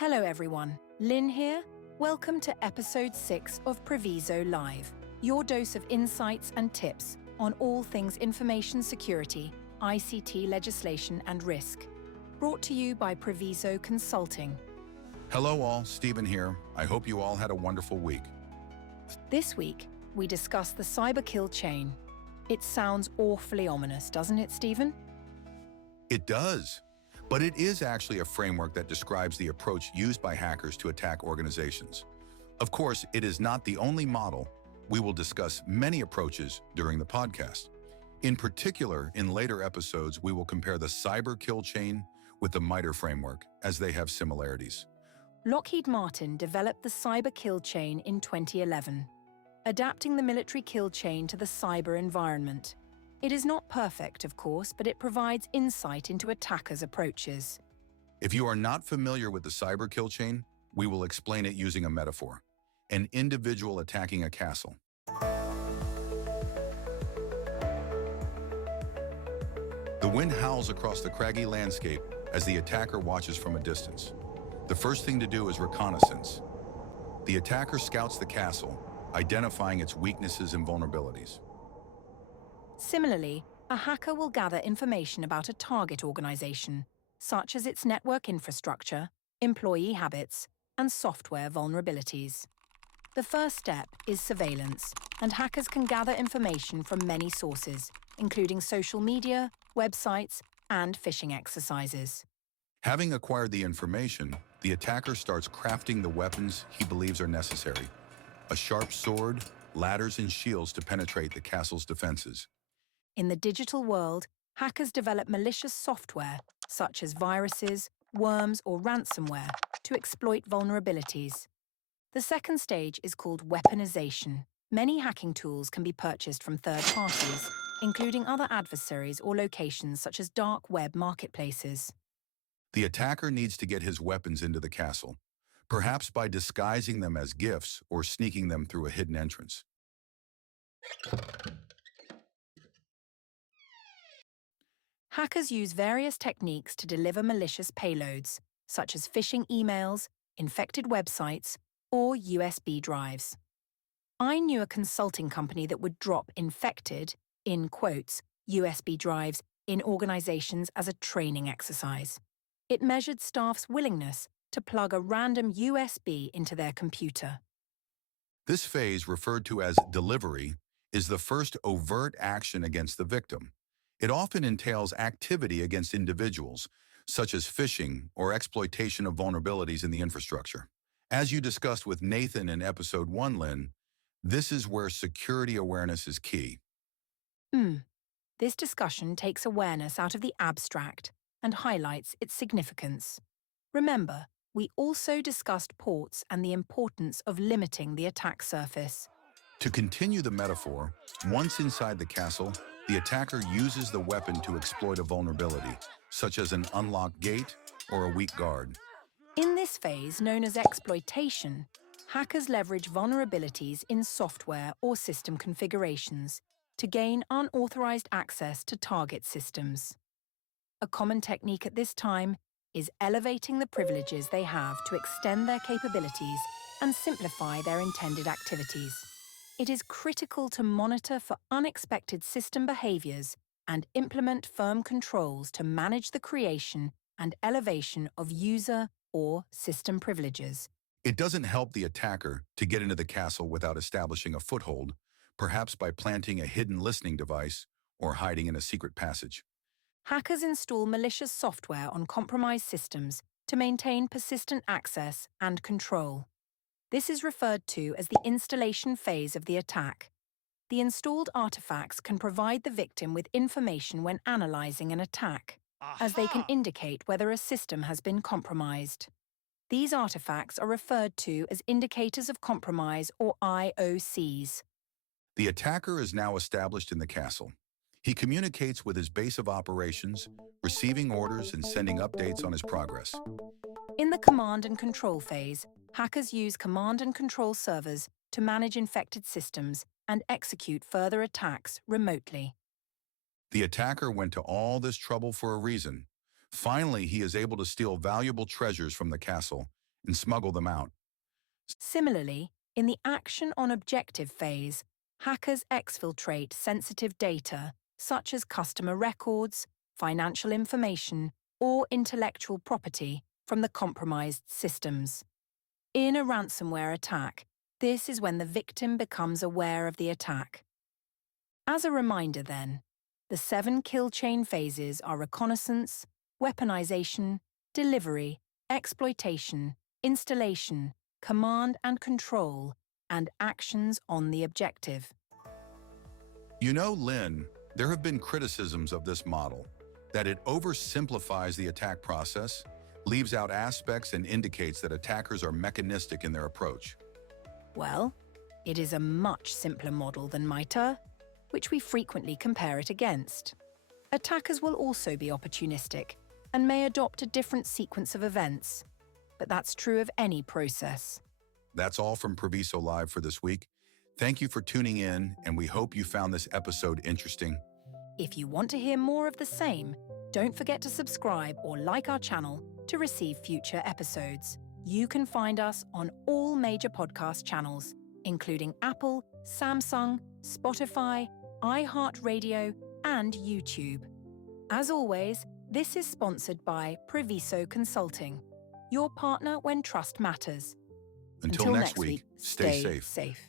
Hello everyone, Lyn here. Welcome to episode 6 of Priviso Live, your dose of insights and tips on all things information security, ICT legislation and risk. Brought to you by Priviso Consulting. Hello all, Stephen here. I hope you all had a wonderful week. This week, we discuss the cyber kill chain. It sounds awfully ominous, doesn't it, Stephen? It does, but it is actually a framework that describes the approach used by hackers to attack organizations. Of course, it is not the only model. We will discuss many approaches during the podcast. In particular, in later episodes, we will compare the cyber kill chain with the MITRE framework, as they have similarities. Lockheed Martin developed the cyber kill chain in 2011, adapting the military kill chain to the cyber environment. It is not perfect, of course, but it provides insight into attackers' approaches. If you are not familiar with the cyber kill chain, we will explain it using a metaphor: an individual attacking a castle. The wind howls across the craggy landscape as the attacker watches from a distance. The first thing to do is reconnaissance. The attacker scouts the castle, identifying its weaknesses and vulnerabilities. Similarly, a hacker will gather information about a target organization, such as its network infrastructure, employee habits, and software vulnerabilities. The first step is surveillance, and hackers can gather information from many sources, including social media, websites, and phishing exercises. Having acquired the information, the attacker starts crafting the weapons he believes are necessary: a sharp sword, ladders, and shields to penetrate the castle's defenses. In the digital world, hackers develop malicious software, such as viruses, worms, or ransomware, to exploit vulnerabilities. The second stage is called weaponization. Many hacking tools can be purchased from third parties, including other adversaries or locations such as dark web marketplaces. The attacker needs to get his weapons into the castle, perhaps by disguising them as gifts or sneaking them through a hidden entrance. Hackers use various techniques to deliver malicious payloads, such as phishing emails, infected websites, or USB drives. I knew a consulting company that would drop infected, in quotes, USB drives in organizations as a training exercise. It measured staff's willingness to plug a random USB into their computer. This phase, referred to as delivery, is the first overt action against the victim. It often entails activity against individuals, such as phishing or exploitation of vulnerabilities in the infrastructure. As you discussed with Nathan in episode 1, Lyn, this is where security awareness is key. This discussion takes awareness out of the abstract and highlights its significance. Remember, we also discussed ports and the importance of limiting the attack surface. To continue the metaphor, once inside the castle, the attacker uses the weapon to exploit a vulnerability, such as an unlocked gate or a weak guard. In this phase, known as exploitation, hackers leverage vulnerabilities in software or system configurations to gain unauthorized access to target systems. A common technique at this time is elevating the privileges they have to extend their capabilities and simplify their intended activities. It is critical to monitor for unexpected system behaviors and implement firm controls to manage the creation and elevation of user or system privileges. It doesn't help the attacker to get into the castle without establishing a foothold, perhaps by planting a hidden listening device or hiding in a secret passage. Hackers install malicious software on compromised systems to maintain persistent access and control. This is referred to as the installation phase of the attack. The installed artifacts can provide the victim with information when analyzing an attack, as they can indicate whether a system has been compromised. These artifacts are referred to as indicators of compromise, or IOCs. The attacker is now established in the castle. He communicates with his base of operations, receiving orders and sending updates on his progress. In the command and control phase, hackers use command and control servers to manage infected systems and execute further attacks remotely. The attacker went to all this trouble for a reason. Finally, he is able to steal valuable treasures from the castle and smuggle them out. Similarly, in the action on objective phase, hackers exfiltrate sensitive data such as customer records, financial information, or intellectual property from the compromised systems. In a ransomware attack, this is when the victim becomes aware of the attack. As a reminder then, the 7 kill chain phases are reconnaissance, weaponization, delivery, exploitation, installation, command and control, and actions on the objective. You know, Lyn, there have been criticisms of this model, that it oversimplifies the attack process, leaves out aspects, and indicates that attackers are mechanistic in their approach. Well, it is a much simpler model than MITRE, which we frequently compare it against. Attackers will also be opportunistic and may adopt a different sequence of events, but that's true of any process. That's all from Priviso Live for this week. Thank you for tuning in, and we hope you found this episode interesting. If you want to hear more of the same, don't forget to subscribe or like our channel to receive future episodes. You can find us on all major podcast channels, including Apple, Samsung, Spotify, iHeartRadio, and YouTube. As always, this is sponsored by Priviso Consulting, your partner when trust matters. Until next week, stay safe.